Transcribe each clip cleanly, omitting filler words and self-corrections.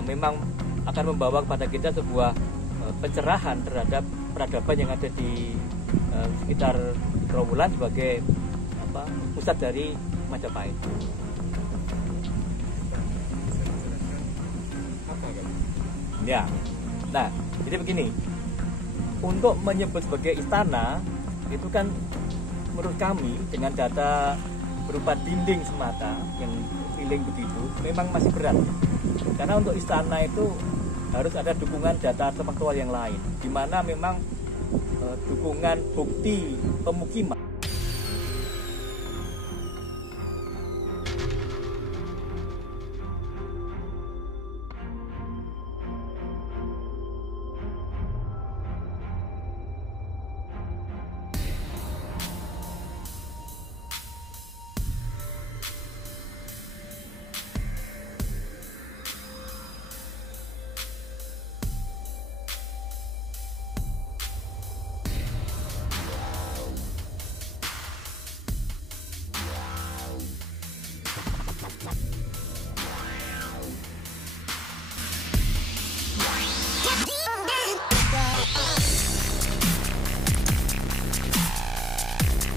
memang akan membawa kepada kita sebuah pencerahan terhadap peradaban yang ada di sekitar Trawulan sebagai pusat dari Majapahit. Ya, nah jadi begini, untuk menyebut sebagai istana itu kan menurut kami dengan data berupa dinding semata yang keliling begitu memang masih berat, karena untuk istana itu harus ada dukungan data faktual yang lain, di mana memang dukungan bukti pemukiman.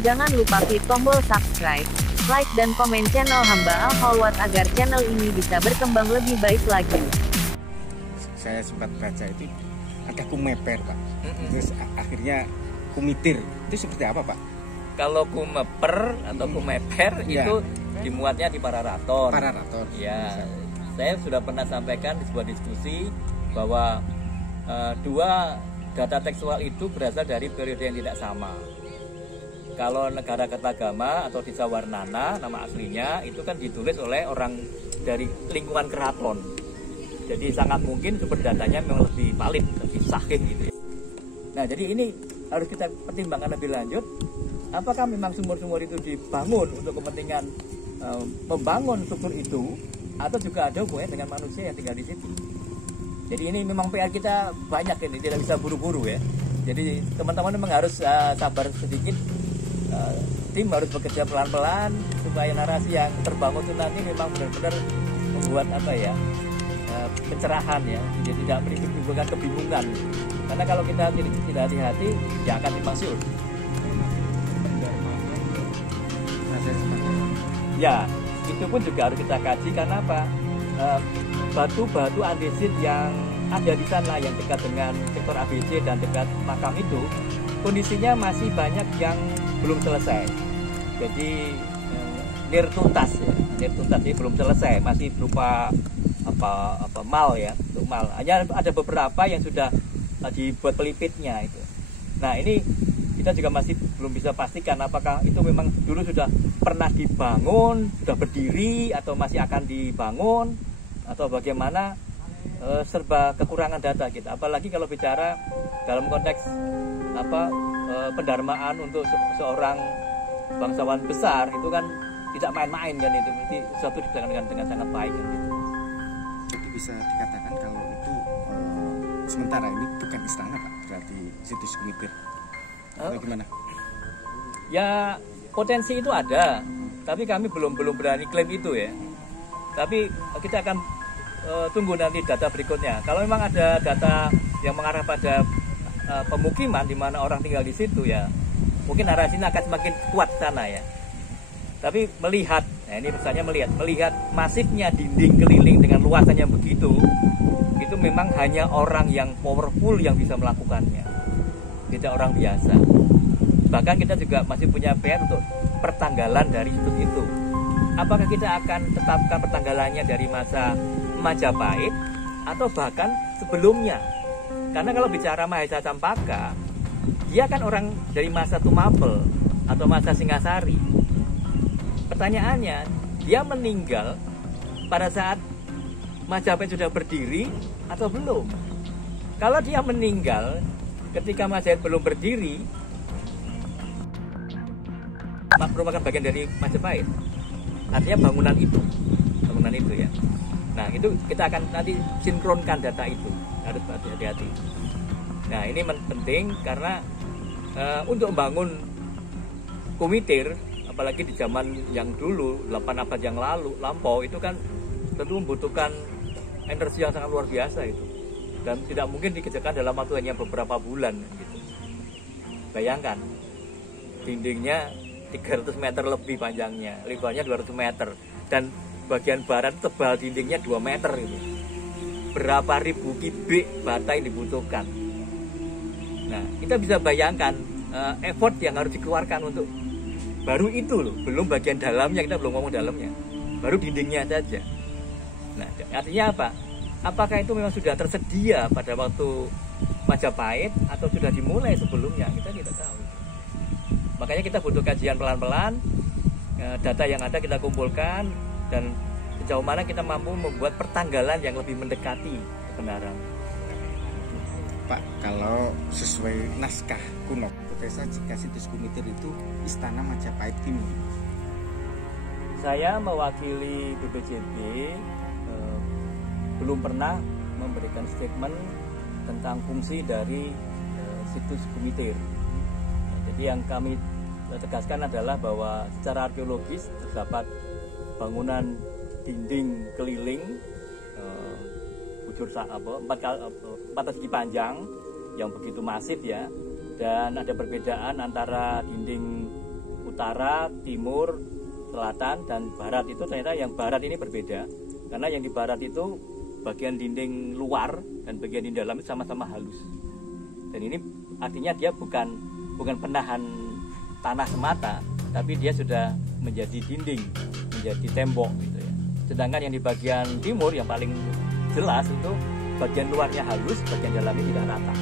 Jangan lupa klik tombol subscribe, like dan komen channel Hamba Al-Khalwat agar channel ini bisa berkembang lebih baik lagi. Saya sempat baca itu ada kumeper, Pak. Terus akhirnya kumitir. Itu seperti apa, Pak? Kalau kumeper atau kumeper itu dimuatnya di Pararaton. Pararaton. Ya, saya sudah pernah sampaikan di sebuah diskusi bahwa dua data tekstual itu berasal dari periode yang tidak sama. Kalau Negara Kertagama atau Desa Warnana, nama aslinya itu kan ditulis oleh orang dari lingkungan keraton. Jadi sangat mungkin sumber datanya memang lebih valid, lebih sahih gitu ya. Nah, jadi ini harus kita pertimbangkan lebih lanjut. Apakah memang sumur-sumur itu dibangun untuk kepentingan membangun struktur itu, atau juga ada hubungannya dengan manusia yang tinggal di situ? Jadi ini memang PR kita banyak ini, tidak bisa buru-buru ya. Jadi teman-teman memang harus sabar sedikit. Tim harus bekerja pelan-pelan supaya narasi yang terbangun itu nanti memang benar-benar membuat pencerahan ya, jadi tidak menimbulkan kebingungan. Karena kalau kita tidak hati-hati, ya akan dimaksud. Ya, itu pun juga harus kita kaji karena apa? Batu-batu andesit yang ada di sana yang dekat dengan sektor ABC dan dekat makam itu, kondisinya masih banyak yang belum selesai. Jadi near tuntas ya, belum selesai, masih berupa mal ya, untuk mal. Hanya ada beberapa yang sudah dibuat pelipitnya itu. Nah, ini kita juga masih belum bisa pastikan apakah itu memang dulu sudah pernah dibangun, sudah berdiri atau masih akan dibangun atau bagaimana. Serba kekurangan data kita, apalagi kalau bicara dalam konteks pendarmaan untuk seorang bangsawan besar itu kan tidak main-main kan, itu mesti sesuatu dilakukan dengan sangat baik kan, gitu. Jadi bisa dikatakan kalau itu sementara ini bukan istana, Pak, berarti situs kumitir. Bagaimana? Ya potensi itu ada, tapi kami belum berani klaim itu ya. Tapi kita akan tunggu nanti data berikutnya. Kalau memang ada data yang mengarah pada pemukiman di mana orang tinggal di situ ya, mungkin narasinya akan semakin kuat sana ya. Tapi melihat, nah ini misalnya melihat masifnya dinding keliling dengan luasan yang begitu, itu memang hanya orang yang powerful yang bisa melakukannya, tidak orang biasa. Bahkan kita juga masih punya PR untuk pertanggalan dari situs itu. Apakah kita akan tetapkan pertanggalannya dari masa Majapahit atau bahkan sebelumnya? Karena kalau bicara Mahesa Campaka, dia kan orang dari masa Tumapel atau masa Singasari. Pertanyaannya, dia meninggal pada saat Majapahit sudah berdiri atau belum? Kalau dia meninggal ketika Majapahit belum berdiri, merupakan bagian dari Majapahit. Artinya bangunan itu ya. Nah, itu kita akan nanti sinkronkan data itu, harus hati-hati. Nah, ini penting karena untuk membangun kumitir, apalagi di zaman yang dulu 8 abad yang lampau itu kan tentu membutuhkan energi yang sangat luar biasa itu, dan tidak mungkin dikerjakan dalam waktu hanya beberapa bulan gitu. Bayangkan, dindingnya 300 meter lebih panjangnya, lebarnya 200 meter, dan bagian barat tebal dindingnya 2 meter itu. Berapa ribu kubik bata yang dibutuhkan. Nah, kita bisa bayangkan effort yang harus dikeluarkan untuk baru itu loh, belum bagian dalamnya, kita belum ngomong dalamnya, baru dindingnya saja. Nah, artinya apa? Apakah itu memang sudah tersedia pada waktu Majapahit atau sudah dimulai sebelumnya? Kita tidak tahu. Makanya kita butuh kajian pelan-pelan, data yang ada kita kumpulkan, dan sejauh mana kita mampu membuat pertanggalan yang lebih mendekati kebenaran. Pak, kalau sesuai naskah kuno, hipotesa jika situs Kumitir itu istana Majapahit kini. Saya mewakili BPJB belum pernah memberikan statement tentang fungsi dari situs Kumitir. Jadi yang kami tegaskan adalah bahwa secara arkeologis terdapat bangunan dinding keliling bujur empat persegi panjang yang begitu masif ya, dan ada perbedaan antara dinding utara, timur, selatan, dan barat. Itu ternyata yang barat ini berbeda, karena yang di barat itu bagian dinding luar dan bagian dinding dalam itu sama-sama halus, dan ini artinya dia bukan penahan tanah semata, tapi dia sudah menjadi dinding, menjadi tembok gitu ya. Sedangkan yang di bagian timur yang paling jelas itu bagian luarnya halus, bagian dalamnya tidak rata.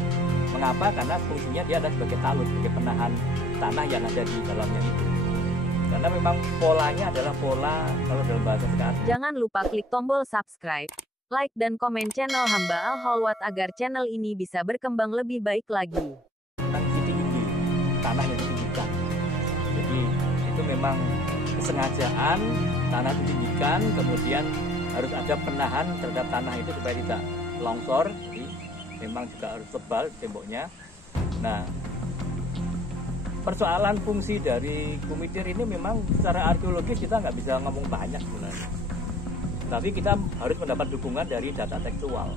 Mengapa? Karena fungsinya dia adalah sebagai talus, sebagai penahan tanah yang ada di dalamnya itu. Karena memang polanya adalah pola, kalau dalam bahasa sekarang. Jangan lupa klik tombol subscribe, like dan komen channel Hamba Al-Holwat agar channel ini bisa berkembang lebih baik lagi. Tinggi, tanah yang ditinggikan. Jadi itu memang kesengajaan tanah ditinggikan, kemudian harus ada penahan terhadap tanah itu supaya tidak longsor. Jadi memang juga harus tebal temboknya. Nah, persoalan fungsi dari Kumitir ini memang secara arkeologis kita nggak bisa ngomong banyak sebenarnya. Tapi kita harus mendapat dukungan dari data tekstual.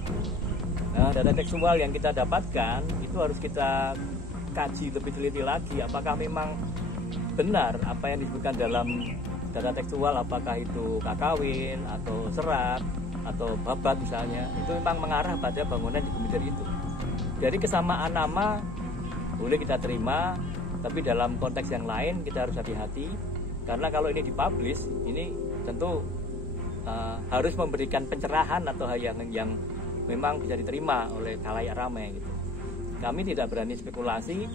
Nah, data tekstual yang kita dapatkan itu harus kita kaji lebih teliti lagi. Apakah memang benar apa yang disebutkan dalam data tekstual, apakah itu kakawin atau serat atau babat misalnya, itu memang mengarah pada bangunan di Kumitir itu. Dari kesamaan nama boleh kita terima, tapi dalam konteks yang lain kita harus hati-hati, karena kalau ini dipublish, ini tentu harus memberikan pencerahan atau hal yang memang bisa diterima oleh khalayak ramai gitu. Kami tidak berani spekulasi,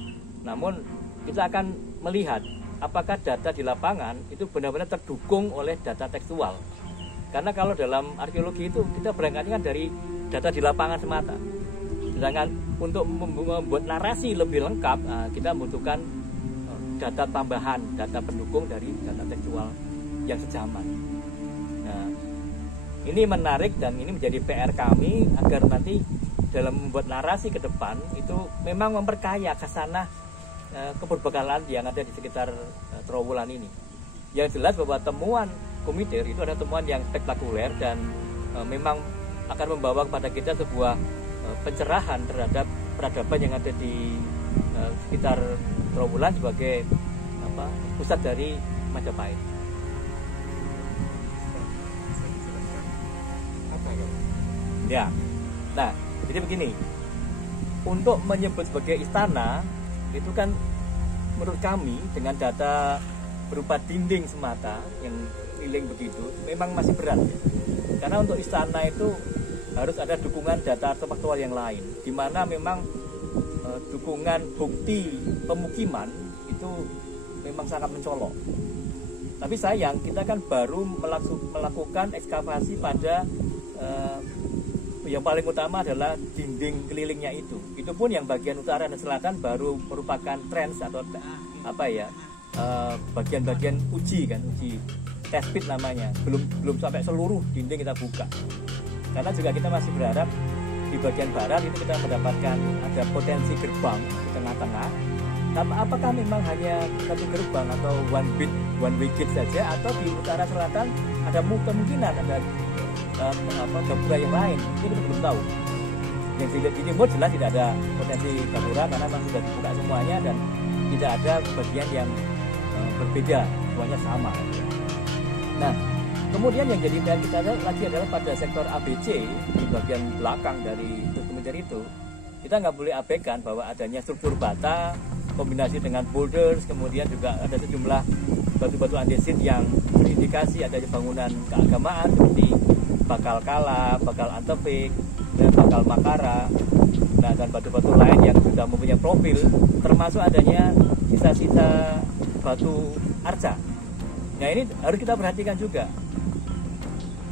namun kita akan melihat apakah data di lapangan itu benar-benar terdukung oleh data tekstual. Karena kalau dalam arkeologi itu kita berangkatnya kan dari data di lapangan semata. Sedangkan untuk membuat narasi lebih lengkap, kita membutuhkan data tambahan, data pendukung dari data tekstual yang sejaman. Nah, ini menarik dan ini menjadi PR kami agar nanti dalam membuat narasi ke depan itu memang memperkaya khasanah keperbekalan yang ada di sekitar Trowulan ini. Yang jelas bahwa temuan Kumitir itu adalah temuan yang spektakuler dan memang akan membawa kepada kita sebuah pencerahan terhadap peradaban yang ada di sekitar Trowulan sebagai pusat dari Majapahit. Ya, nah jadi begini, untuk menyebut sebagai istana itu kan menurut kami dengan data berupa dinding semata yang keliling begitu memang masih berat ya. Karena untuk istana itu harus ada dukungan data faktual yang lain, di mana memang dukungan bukti pemukiman itu memang sangat mencolok. Tapi sayang kita kan baru melakukan ekskavasi pada yang paling utama adalah dinding kelilingnya itu. Itu pun yang bagian utara dan selatan baru merupakan trends atau bagian-bagian uji test pit namanya. Belum sampai seluruh dinding kita buka. Karena juga kita masih berharap di bagian barat itu kita mendapatkan ada potensi gerbang di tengah-tengah. Apakah memang hanya satu gerbang atau one way gate saja, atau di utara selatan ada kemungkinan ada gapura yang lain, itu kita belum tahu. Yang dilihat di timur jelas tidak ada potensi gapura karena memang sudah dibuka semuanya dan tidak ada bagian yang berbeda, semuanya sama. Nah, kemudian yang jadi PR kita lagi adalah pada sektor ABC di bagian belakang dari Tuskemiter itu, kita nggak boleh abaikan bahwa adanya struktur bata kombinasi dengan boulders, kemudian juga ada sejumlah batu-batu andesit yang berindikasi adanya bangunan keagamaan seperti Bakal Kala, Bakal Antefik, dan Bakal Makara. Nah, dan batu-batu lain yang sudah mempunyai profil, termasuk adanya sisa-sisa batu arca. Nah, ini harus kita perhatikan juga.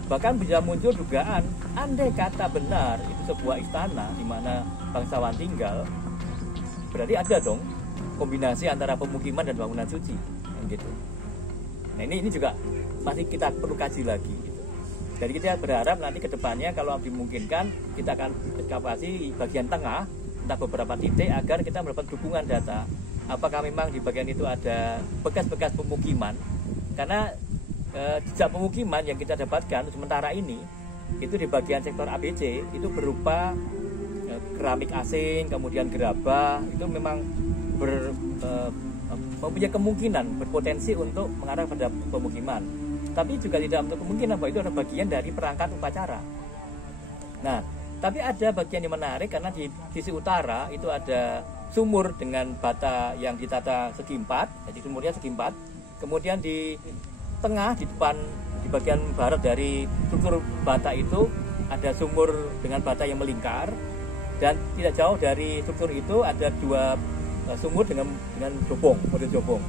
Bahkan bisa muncul dugaan, andai kata benar itu sebuah istana di mana bangsawan tinggal, berarti ada dong kombinasi antara pemukiman dan bangunan suci, gitu. Nah, ini juga masih kita perlu kaji lagi. Gitu. Jadi kita berharap nanti ke depannya kalau dimungkinkan kita akan ekskavasi bagian tengah, entah beberapa titik agar kita mendapat dukungan data. Apakah memang di bagian itu ada bekas-bekas pemukiman? Karena jejak pemukiman yang kita dapatkan sementara ini itu di bagian sektor ABC itu berupa keramik asing, kemudian gerabah, itu memang mempunyai kemungkinan berpotensi untuk mengarah pada pemukiman. Tapi juga tidak untuk kemungkinan bahwa itu adalah bagian dari perangkat upacara. Nah, tapi ada bagian yang menarik karena di sisi utara itu ada sumur dengan bata yang ditata segi empat, jadi sumurnya segi empat. Kemudian di tengah, di depan, di bagian barat dari struktur bata itu ada sumur dengan bata yang melingkar, dan tidak jauh dari struktur itu ada dua sumur dengan jobong, model jobong.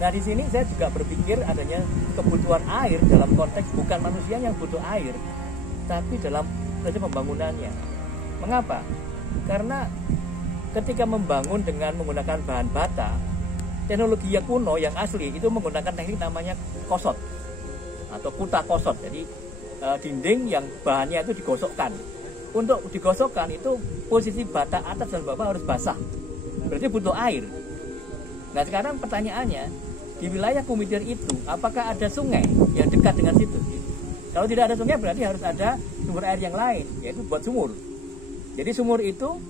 Nah, di sini saya juga berpikir adanya kebutuhan air dalam konteks bukan manusia yang butuh air, tapi dalam proses pembangunannya. Mengapa? Karena ketika membangun dengan menggunakan bahan bata, teknologi yang kuno yang asli itu menggunakan teknik namanya kosot atau kuta kosot. Jadi dinding yang bahannya itu digosokkan. Untuk digosokkan itu posisi bata atas dan bawah harus basah. Berarti butuh air. Nah, sekarang pertanyaannya, di wilayah Kumiter itu apakah ada sungai yang dekat dengan situ? Kalau tidak ada sungai berarti harus ada sumber air yang lain, yaitu buat sumur. Jadi sumur itu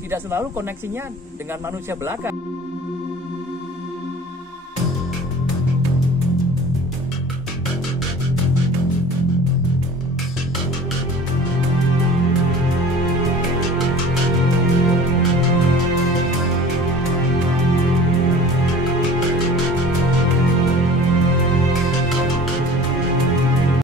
tidak selalu koneksinya dengan manusia belaka.